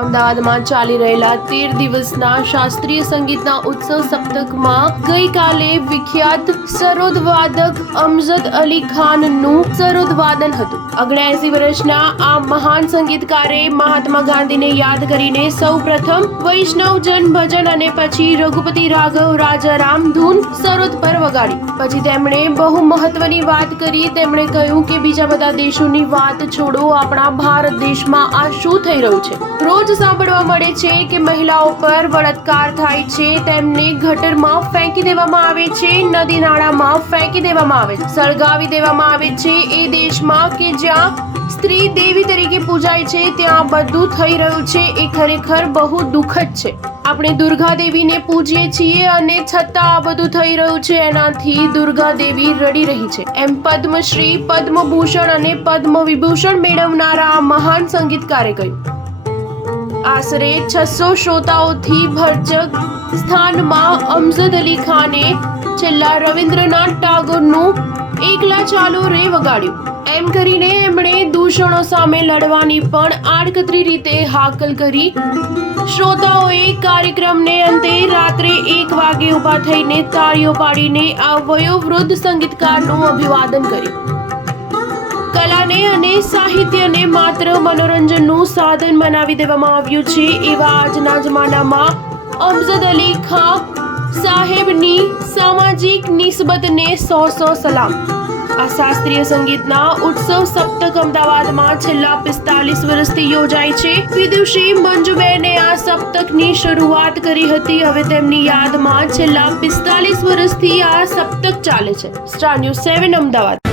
અમદાવાદમાં ચાલી રહેલા તેર દિવસના શાસ્ત્રીય સંગીતના ઉત્સવ સપ્તકમાં ગઈકાલે વિખ્યાત સરોદ વાદક અમજદ અલી ખાનનું સરોદ વાદન હતું. ઓગણએસી વર્ષના આ મહાન સંગીતકારે મહાત્મા ગાંધીને યાદ કરીને સૌ પ્રથમ વૈષ્ણવ જન ભજન અને પછી રઘુપતિ રાઘવ રાજારામ ધૂન સરોદ પર વગાડી. પછી તેમણે બહુ મહત્વની વાત કરી. તેમણે કહ્યું કે બીજા બધા દેશોની વાત છોડો. આપણા ભારત દેશમાં આ શું થઈ રહ્યું છે? રોજ સાંભળવા મળે છે કે મહિલાઓ પર બળાત્કાર થાય છે. તેમને ગટરમાં ફેંકી દેવામાં આવે છે. નદી નાળામાં ફેંકી દેવામાં આવે છે. સળગાવી દેવામાં આવે છે. એ દેશમાં કે જ્યાં સ્ત્રી દેવી તરીકે પૂજાય છે, ત્યાં બધું થઈ રહ્યું છે. એ ખરેખર બહુ દુઃખદ છે. આપણે દુર્ગા દેવીને પૂજીએ છીએ અને છતાં આ બધું થઈ રહ્યું છે. એનાથી દુર્ગા દેવી રડી રહી છે. એમ પદ્મશ્રી, પદ્મભૂષણ અને પદ્મ વિભૂષણ મેળવનારા મહાન સંગીતકારે કહ્યું. આશરે છસો શ્રોતાઓથી ભરચક સ્થાનમાં અમજદ અલી ખાને છેલ્લા રવિન્દ્રનાથ ટાગોરનું એકલા ચાલો રે વગાડ્યું. એમ કરીને એમણે દૂષણો સામે લડવાની પણ આડકતરી રીતે હાકલ કરી. શ્રોતાઓએ કાર્યક્રમને અંતે રાત્રે એક વાગે ઊભા થઈને તાળીઓ પાડીને આ વયોવૃદ્ધ સંગીતકારનું અભિવાદન કર્યું. કલાને અને સાહિત્યને માત્ર મનોરંજનનું સાધન બનાવી દેવામાં આવ્યું છે એવા આજના જમાનામાં અમજદ અલી ખાં સાહેબની સામાજિક નિસ્બતને સો સો સલામ. આ શાસ્ત્રીય સંગીતના ઉત્સવ સપ્તક અમદાવાદમાં છેલ્લા પિસ્તાલીસ વર્ષથી યોજાય છે. વિદુષી મંજુબેને આ સપ્તકની શરૂઆત કરી હતી. હવે તેમની યાદમાં છેલ્લા પિસ્તાલીસ વર્ષથી આ સપ્તક ચાલે છે. Star news seven Ahmedabad.